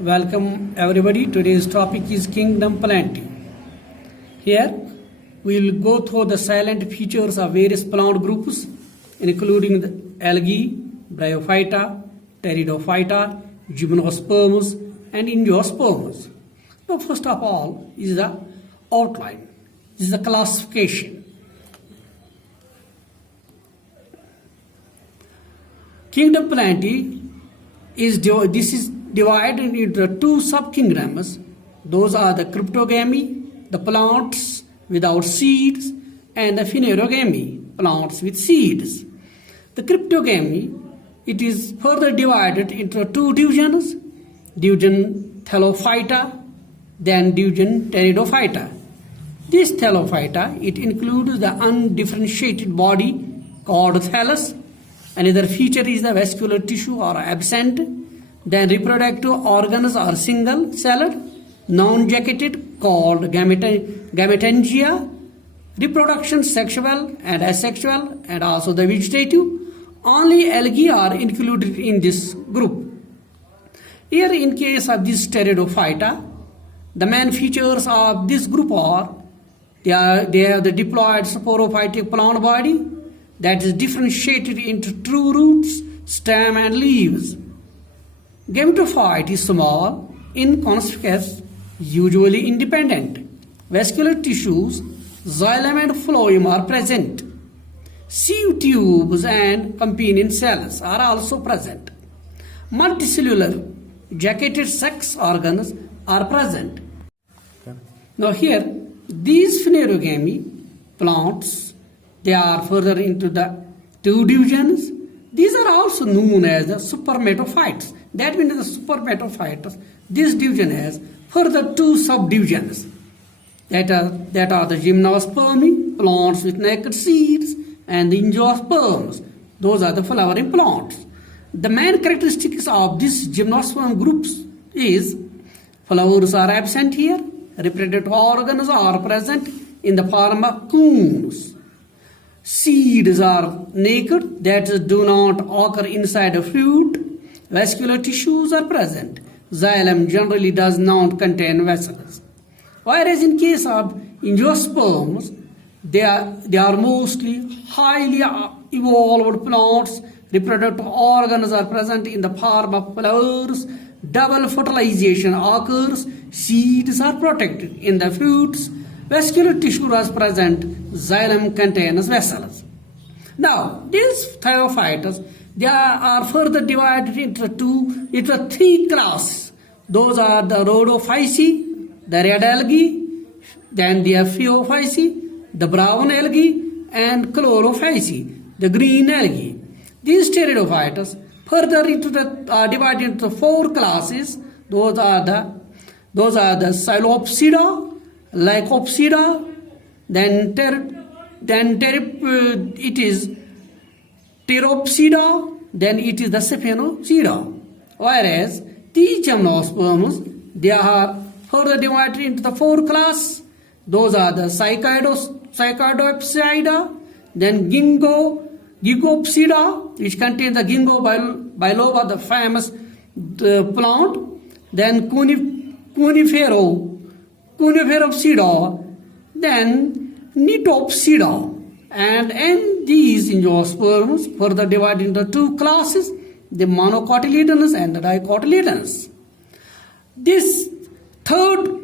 Welcome everybody. Today's topic is Kingdom Planting. Here we will go through the silent features of various plant groups, including the algae, bryophyta, pteridophyta, gymnosperms, and angiosperms. So first of all is the outline. This is the classification. Kingdom Planting is divided into two subkingdoms. Those are the cryptogamy, the plants without seeds, and the phanerogamy, plants with seeds. The cryptogamy, it is further divided into two divisions, division Thallophyta, then division Pteridophyta. This Thallophyta, it includes the undifferentiated body called thallus. Another feature is the vascular tissue are absent. Then reproductive organs are single-celled, non-jacketed, called gametangia. Reproduction sexual and asexual, and also the vegetative. Only algae are included in this group. Here, in case of this Pteridophyta, the main features of this group are they have the diploid sporophytic plant body that is differentiated into true roots, stem, and leaves. Gametophyte is small, inconspicuous, usually independent. Vascular tissues, xylem and phloem are present. Sieve tubes and companion cells are also present. Multicellular jacketed sex organs are present. Now here, these phanerogamy plants, they are further into the two divisions. These are also known as the spermatophytes. That means the spermatophytes, this division has further two subdivisions. That are the gymnospermy, plants with naked seeds, and the angiosperms. Those are the flowering plants. The main characteristics of this gymnosperm groups is flowers are absent here, reproductive organs are present in the form of cones. Seeds are naked, that is, do not occur inside a fruit. Vascular tissues are present. Xylem generally does not contain vessels. Whereas in case of angiosperms, they are mostly highly evolved plants. Reproductive organs are present in the form of flowers. Double fertilization occurs. Seeds are protected in the fruits. Vascular tissue is present. Xylem contains vessels. Now, these Thallophytes, they are further divided into three classes. Those are the Rhodophyceae, the red algae, then the Phaeophyceae, the brown algae, and Chlorophyceae, the green algae. These pteridophytes further are divided into four classes. Those are the Psilopsida, Lycopsida, then it is Pteropsida, then it is the Sphaerocida. Whereas these gymnosperms, they are further divided into the four classes. Those are the Cycadopsida, then Gingopsida, which contains the ginkgo biloba, the famous plant, then Coniferopsida, then Nitopsida, and these angiosperms further divided into two classes, the monocotyledonous and the dicotyledonous. This third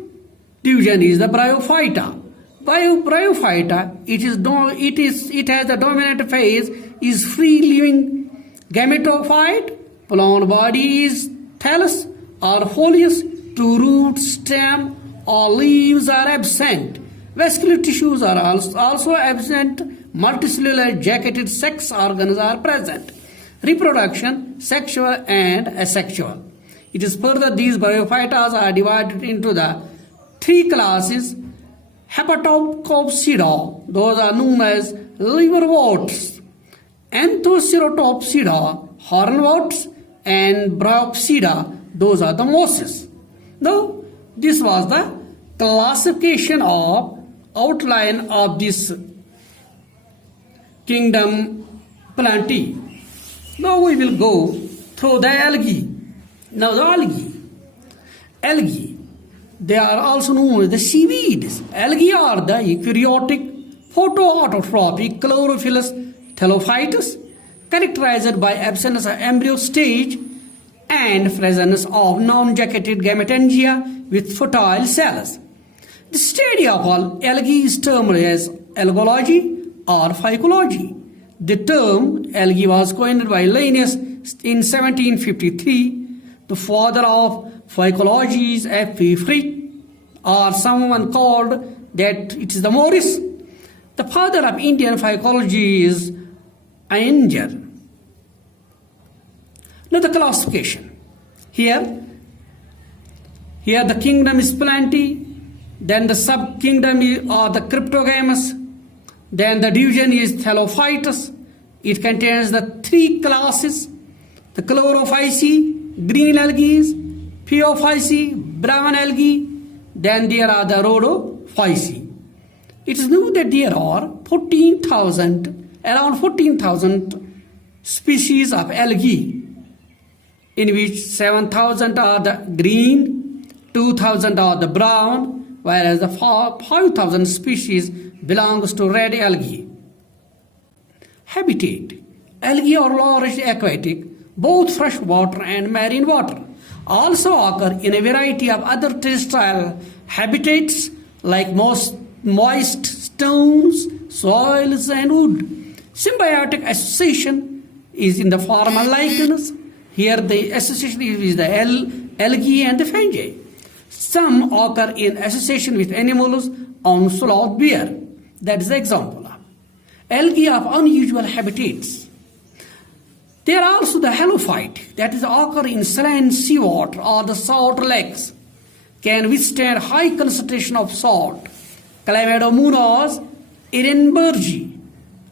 division is the Bryophyta. Bryophyta, it has the dominant phase is free-living gametophyte. Plant body is thallus or folious. True root, stem, or leaves are absent. Vascular tissues are also absent. Multicellular jacketed sex organs are present. Reproduction, sexual and asexual. It is further, these Bryophytas are divided into the three classes. Hepatocopsida, those are known as liverworts. Anthocerotopsida, hornworts, and Bryopsida, those are the mosses. Now, this was the classification of outline of this Kingdom Plantae. Now we will go through the algae. Now the algae. algae. They are also known as the seaweeds. Algae are the eukaryotic, photoautotrophic chlorophyllous thallophytes, characterized by absence of embryo stage and presence of non-jacketed gametangia with fertile cells. The study of all algae is termed as algology or phycology. The term algae was coined by Linnaeus in 1753. The father of phycology is F.P. Frith, or someone called that it is the Morris. The father of Indian phycology is Iyengar. Now the classification. Here the kingdom is plenty, then the sub-kingdom are the cryptogamous, then the division is thallophytes. It contains the three classes, the chlorophyceae, green algae, phaeophyceae, brown algae, then there are the rhodophyceae. It is known that there are around 14,000 species of algae, in which 7,000 are the green, 2,000 are the brown, whereas the 5,000 species belongs to red algae. Habitat. Algae are large aquatic, both freshwater and marine water. Also occur in a variety of other terrestrial habitats like moist stones, soils and wood. Symbiotic association is in the form of lichens. Here the association is the algae and the fungi. Some occur in association with animals on sloth bear. That is the example of algae of unusual habitats. There are also the halophyte that is occur in saline seawater or the salt lakes, can withstand high concentration of salt. Chlamydomonas, Ehrenbergii,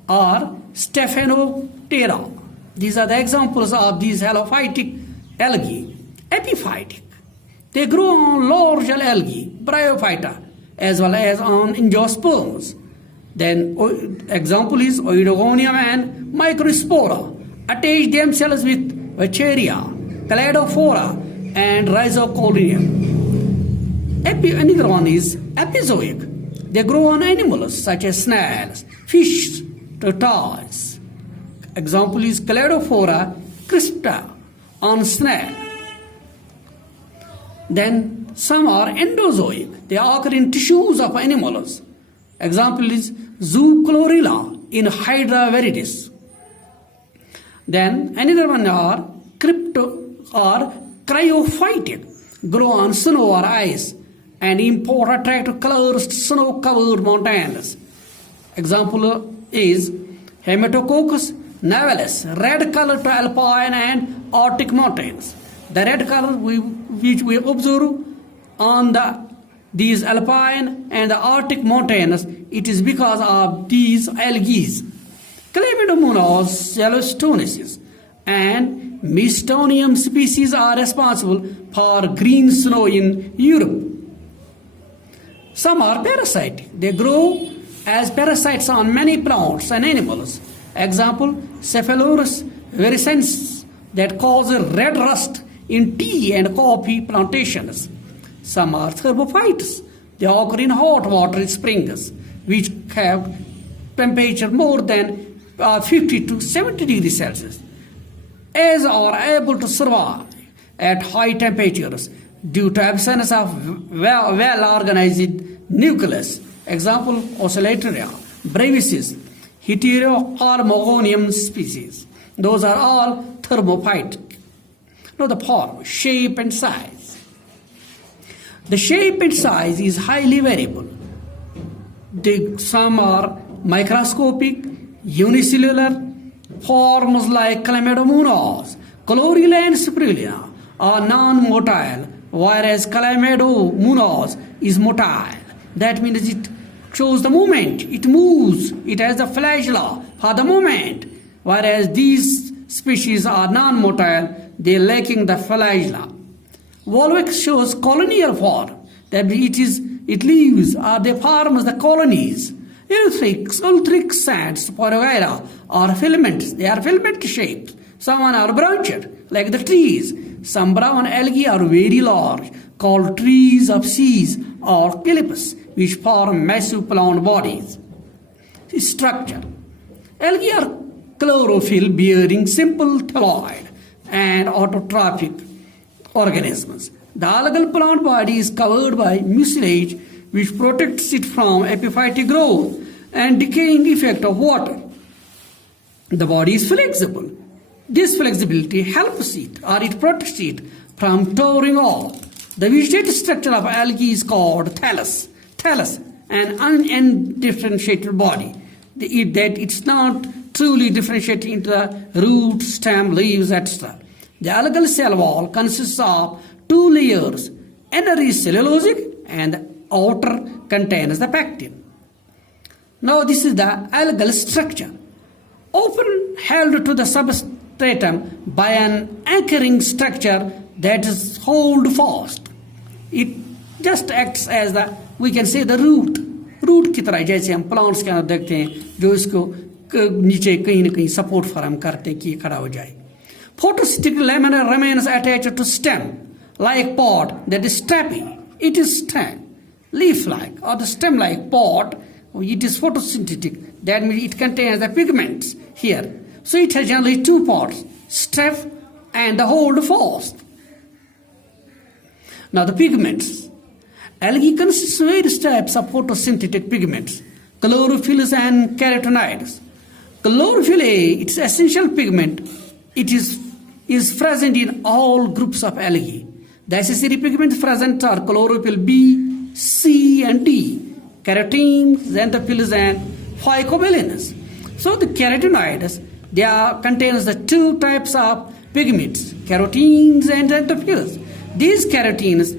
or Stephanoptera. These are the examples of these halophytic algae. Epiphytic. They grow on large algae, bryophyta, as well as on angiosperms. Then example is Oidogonium and Microspora. Attach themselves with Vacheria, Cladophora, and Rhizocolium. Another one is epizoic. They grow on animals such as snails, fish, tortoise. Example is Cladophora crispta on snail. Then some are endozoic. They occur in tissues of animals. Example is Zoochlorella in Hydra viridis. Then another one are cryophytic, grow on snow or ice and import attract colored snow-covered mountains. Example is Hematococcus nivalis, red color to alpine and Arctic mountains. The red color which we observe on these alpine and the Arctic mountains, it is because of these algae. Chlamydomonas, Yellowstonesis, and Mystonium species are responsible for green snow in Europe. Some are parasitic. They grow as parasites on many plants and animals. Example, Cephalurus virescens that causes red rust in tea and coffee plantations. Some are thermophytes. They occur in hot water springs, which have temperature more than 50 to 70 degrees Celsius, as are able to survive at high temperatures due to absence of well-organized nucleus. Example, Oscillatoria, Brevisis, Heteroharmonium species. Those are all thermophytic. Now the form, shape and size. The shape and size is highly variable. Some are microscopic, unicellular. Forms like Chlamydomonas, Chlorella and Spirulina are non-motile, whereas Chlamydomonas is motile. That means it shows the movement, it moves, it has the flagella for the movement, whereas these species are non-motile, they lacking the flagella. Volvox shows colonial form, that it leaves or they forms the colonies. Ultrix sands, Porogyra, are filaments. They are filament shaped. Some are branched, like the trees. Some brown algae are very large, called trees of seas or polyps, which form massive plant bodies. Structure. Algae are chlorophyll bearing simple thalloid and autotrophic organisms. The algal plant body is covered by mucilage, which protects it from epiphytic growth and decaying effect of water. The body is flexible. This flexibility helps it or it protects it from tearing off. The vegetative structure of algae is called thallus. Thallus, an undifferentiated body. It's not truly differentiated into the root, stem, leaves, etc. The algal cell wall consists of two layers. Inner is cellulosic and the outer contains the pectin. Now this is the algal structure, often held to the substratum by an anchoring structure that is hold fast. It just acts as the, we can say, the root की तरह, जैसे हम plants के अंदर देखते हैं जो इसको नीचे कहीं ना कहीं सपोर्ट फराहम करते हैं कि खड़ा हो जाए. Photosynthetic lamina remains attached to stem like pod that is strappy. It is stem, leaf-like or the stem-like pod. It is photosynthetic. That means it contains the pigments here. So it has generally two pods, strap and the hold fast. Now the pigments. Algae consists of various types of photosynthetic pigments, chlorophyll and carotenoids. Chlorophyll A, its essential pigment, it is present in all groups of algae. The accessory pigments present are chlorophyll B, C, and D, carotenes, xanthophylls, and phycobilins. So the carotenoids, they contains the two types of pigments, carotenes and xanthophylls. These carotenes,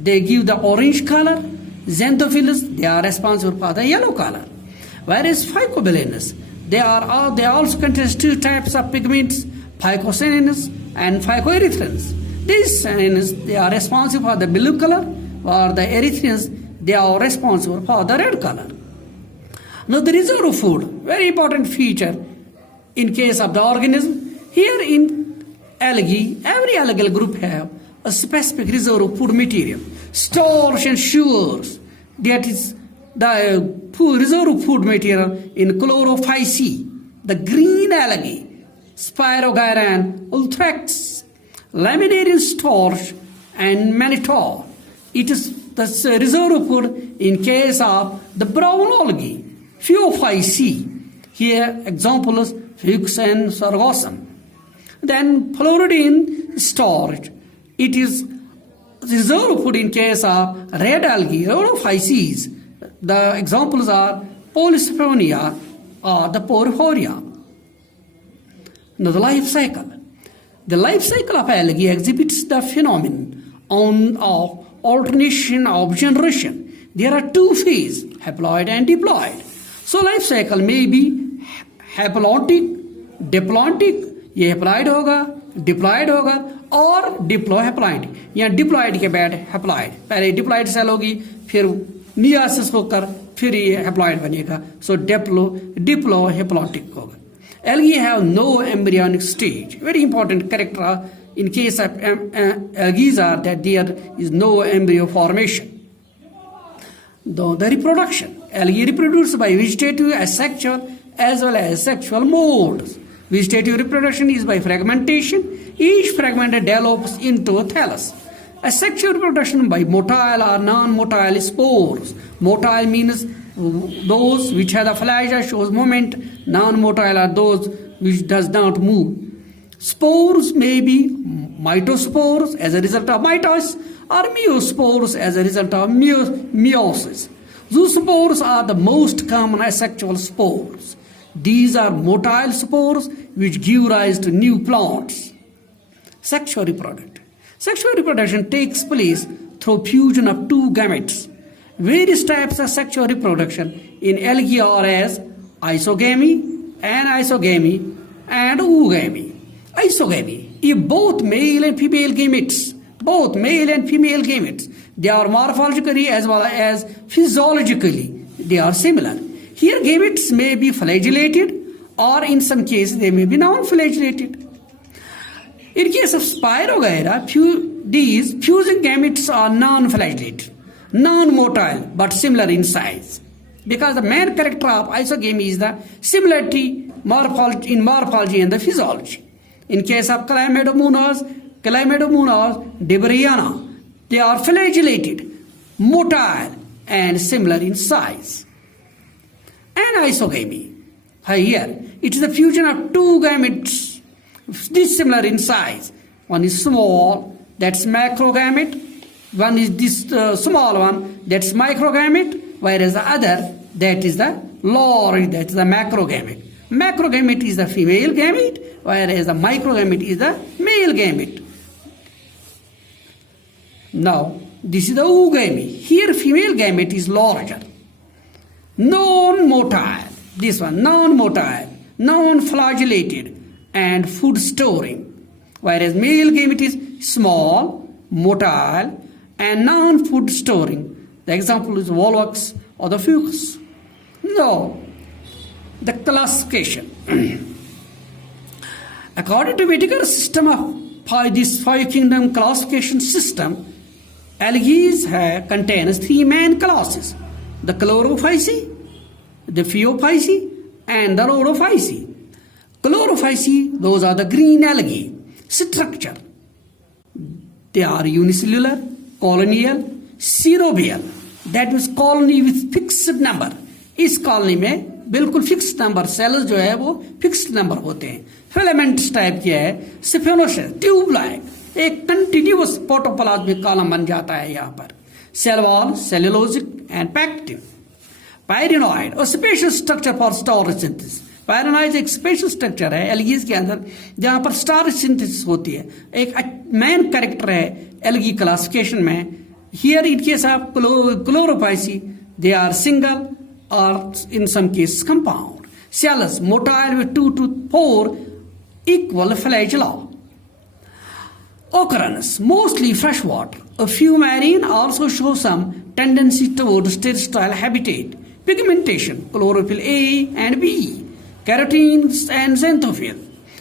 they give the orange color. Xanthophylls, they are responsible for the yellow color. Whereas phycobilins, they also contain two types of pigments, phycocyanins and phycoerythrins. These cyanins, they are responsible for the blue color, while the erythrins, they are responsible for the red color. Now the reserve food, very important feature in case of the organism. Here in algae, every algal group have a specific reserve of food material, starch and sugars. That is the reserve food material in chlorophyceae, the green algae, Spirogyran, Ulthrax, laminarian starch, and mannitol. It is the reserve food in case of the brown algae, Phaeophyceae. Here example is Fuchs and Sargassum. Then Floridine starch. It is reserve food in case of red algae, Rhodophyceae. The examples are Polysiphonia or the Porphyria. Now the life cycle. The life cycle of algae exhibits the phenomenon of alternation of generation. There are two phases, haploid and diploid. So life cycle may be haplontic, diplontic, ये haploid होगा, diploid होगा और डिप्लोहैप्लॉइड. यहाँ diploid के बाद haploid, पहले diploid cell होगी, फिर मियोसिस होकर फिर ये हैप्लॉइड बनेगा. सो डिप्लोहैप्लॉन्टिक होगा. Algae have no embryonic stage. Very important character in case of algae are that there is no embryo formation. The reproduction. Algae reproduce by vegetative, asexual as well as sexual modes. Vegetative reproduction is by fragmentation. Each fragment develops into a thallus. Asexual reproduction by motile or non-motile spores. Motile means those which have the flagella shows movement. Non-motile are those which does not move. Spores may be mitospores as a result of mitosis or meiospores as a result of meiosis. Zoospores are the most common asexual spores. These are motile spores which give rise to new plants. Sexual reproduction. Sexual reproduction takes place through fusion of two gametes. Various types of sexual reproduction in algae are as isogamy, anisogamy, and oogamy. Isogamy, if both male and female gametes, they are morphologically as well as physiologically, they are similar. Here gametes may be flagellated or in some cases they may be non-flagellated. In case of Spirogyra, these fusing gametes are non-flagellated, non-motile, but similar in size. Because the main character of isogamy is the similarity in morphology and the physiology. In case of Chlamydomonas, debryiana, they are flagellated, motile, and similar in size. Anisogamy. Here, it is the fusion of two gametes dissimilar in size. One is small, that's macrogamete. One is this small one, that's microgamete. Whereas the other, that is the large, that is the macrogamete. Macrogamete is the female gamete, whereas the microgamete is the male gamete. Now, this is the oogamy. Here, female gamete is larger. Non-motile. This one, non-motile, non-flagellated, and food storing. Whereas male gamete is small, motile, and non-food storing. The example is volvox or the fucus. Now, the classification. According to Whittaker system of this five kingdom classification system, algae contains three main classes: the chlorophyceae, the phaeophyceae, and the rhodophyceae. Chlorophyceae, those are the green algae. Structure: they are unicellular, colonial, cerobial. That means colony with fixed number. इस colony में बिल्कुल fixed number sales जो है वो fixed number होते हैं. Filaments type की है, सिफेनोशेल, ट्यूब लाइक, एक कंटिन्यूअस प्रोटोप्लाज्मिक कॉलम बन जाता है यहाँ पर. Cell wall, cellulosic and pectin. Pyrenoid और special structure for starch synthesis. Pyrenoid एक स्पेशल स्ट्रक्चर है एल्गीज के अंदर जहां पर स्टार्च सिंथेसिस होती है. एक मेन कैरेक्टर है एल्गी क्लासिफिकेशन में. Here in case of chlorophyceae, they are single or in some cases compound. Cells motile with 2 to 4 equal flagella. Occurrence mostly freshwater. A few marine also show some tendency towards terrestrial habitat. Pigmentation, chlorophyll A and B, carotenes and xanthophyll.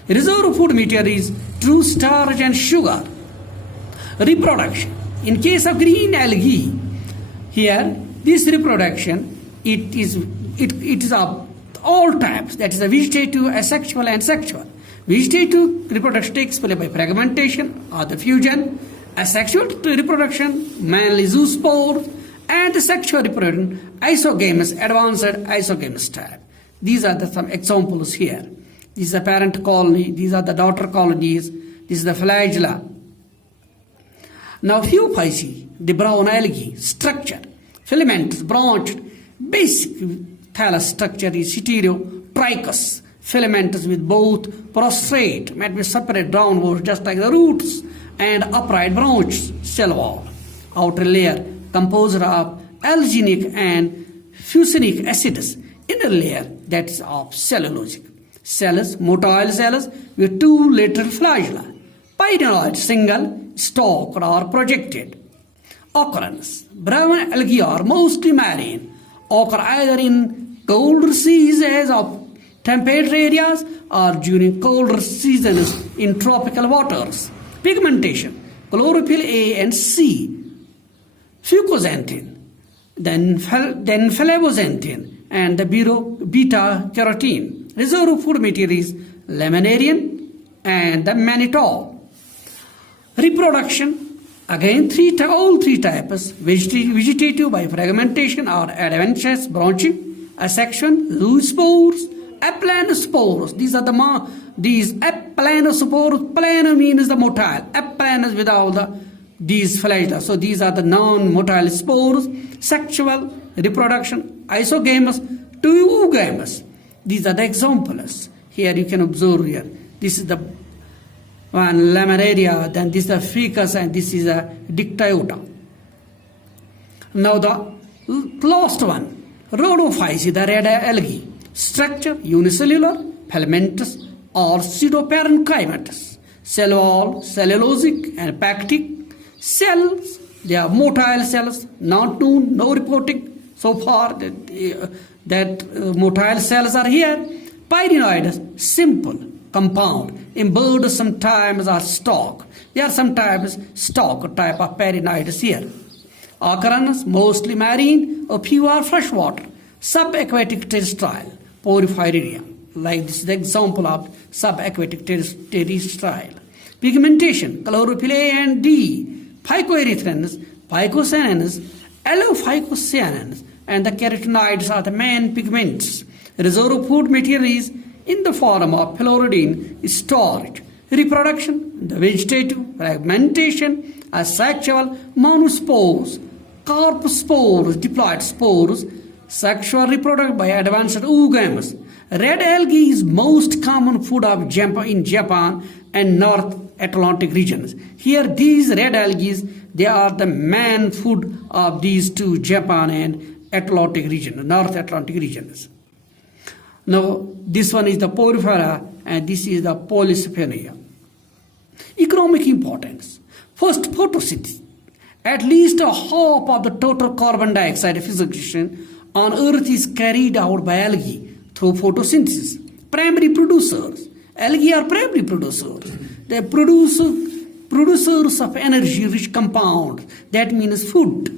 Reserve food material is true starch and sugar. Reproduction. In case of green algae, here this reproduction it is of all types. That is the vegetative, asexual, and sexual. Vegetative reproduction takes place by fragmentation or the fusion. Asexual reproduction mainly zoospores, and the sexual reproduction isogamous, advanced isogamous type. These are some examples here. This is the parent colony. These are the daughter colonies. This is the flagella. Now, phaeophyceae, the brown algae structure, filaments, branched, basic thallus structure is heterotrichous, filaments with both prostrate, might be separate downwards, just like the roots, and upright branch cell wall. Outer layer composed of alginic and fucinic acids. Inner layer that is of cellulosic. Cells, motile cells with two lateral flagella. Pyridoid, single, stalked or projected. Occurrence. Brown algae are mostly marine. Occur either in colder seasons of temperate areas or during colder seasons in tropical waters. Pigmentation. Chlorophyll A and C. Fucoxanthin. Then flavoxanthin and the beta carotene. Reserve food material is laminarian and the mannitol. Reproduction, again all three types: vegetative by fragmentation or adventitious branching, asexual, zoospores, aplanospores. These are these aplanospores. Plano means the motile. Aplan is without these flagella. So these are the non-motile spores. Sexual reproduction, isogamous to oogamous. These are the examples. Here you can observe here. This is the one laminaria, then this is the ficus, and this is a dictyota. Now the last one, rhodophyceae, the red algae. Structure unicellular, filamentous or pseudoparenchymatous. Cell wall, cellulosic and pactic. Cells, they are motile cells, not known, no reporting so far that motile cells are here. Pyridoid, simple, compound. In birds, sometimes are stalk. They are sometimes stalk type of paranoids here. Occurrence mostly marine, a few are freshwater. Subaquatic terrestrial, porphyria. Like this is the example of subaquatic terrestrial. Pigmentation, chlorophyll A and D, phycoerythrins, phycocyanins, allophycocyanins, and the carotenoids are the main pigments. Reserve food material is in the form of phyllorhodine storage. Reproduction, the vegetative, fragmentation, asexual, monospores, carpospores, diploid spores, sexual reproduction by advanced oogamous. Red algae is most common food of in Japan and North Atlantic regions. Here these red algae, they are the main food of these two Japan and Atlantic regions, North Atlantic regions. Now this one is the porphyria and this is the polycythemia. Economic importance. First, photosynthesis. At least a half of the total carbon dioxide fixation on Earth is carried out by algae through photosynthesis. Primary producers. Algae are primary producers. They produce producers of energy-rich compounds. That means food.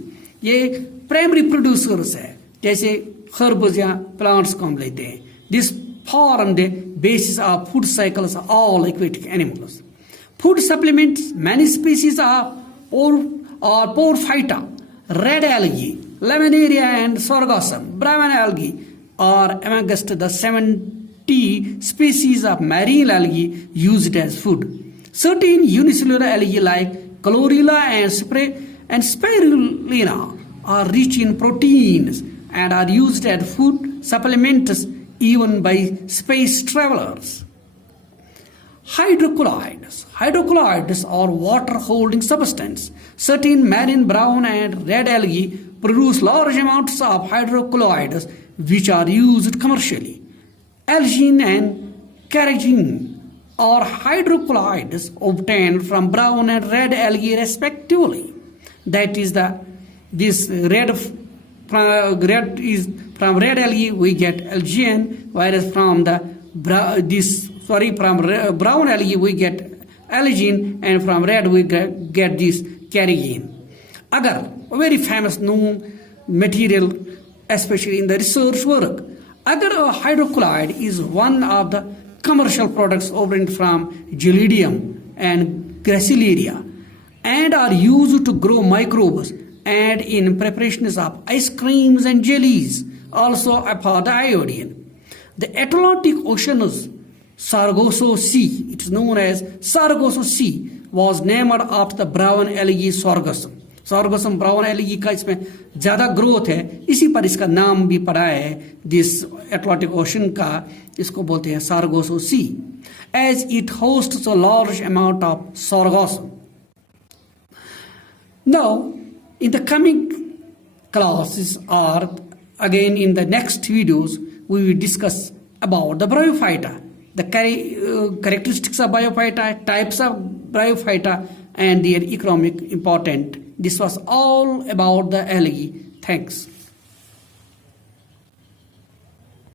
ये primary producers है. जैसे herbs या plants को हम लेते हैं. This form the basis of food cycles of all aquatic animals. Food supplements, many species are porphyta, red algae, laminaria and sorghum, brown algae are amongst the 70 species of marine algae used as food. Certain unicellular algae like chlorella and spirulina are rich in proteins and are used as food supplements even by space travelers. Hydrocolloids. Hydrocolloids are water-holding substance. Certain marine brown and red algae produce large amounts of hydrocolloids which are used commercially. Algin and carrageenan are hydrocolloids obtained from brown and red algae respectively. That is this red is from red algae we get algin, whereas from brown algae we get algin, and from red we get this carrageenan. Agar, a very famous known material, especially in the research work. Agar a hydrocolloid is one of the commercial products obtained from Gelidium and Gracilaria and are used to grow microbes and in preparations of ice creams and jellies, also for the iodine. The Atlantic Ocean's Sargasso Sea, it is known as Sargasso Sea, was named after the brown algae sorghum. Sorghum brown algae का इसमें ज़्यादा growth है, इसी पर इसका नाम भी पड़ा है. दिस Atlantic Ocean का इसको बोलते हैं Sargasso Sea, as it hosts a large amount of sorghum. Now, in the coming classes or again in the next videos, we will discuss about the bryophyta, the characteristics of bryophyta, types of bryophyta, and their economic importance. This was all about the algae. Thanks.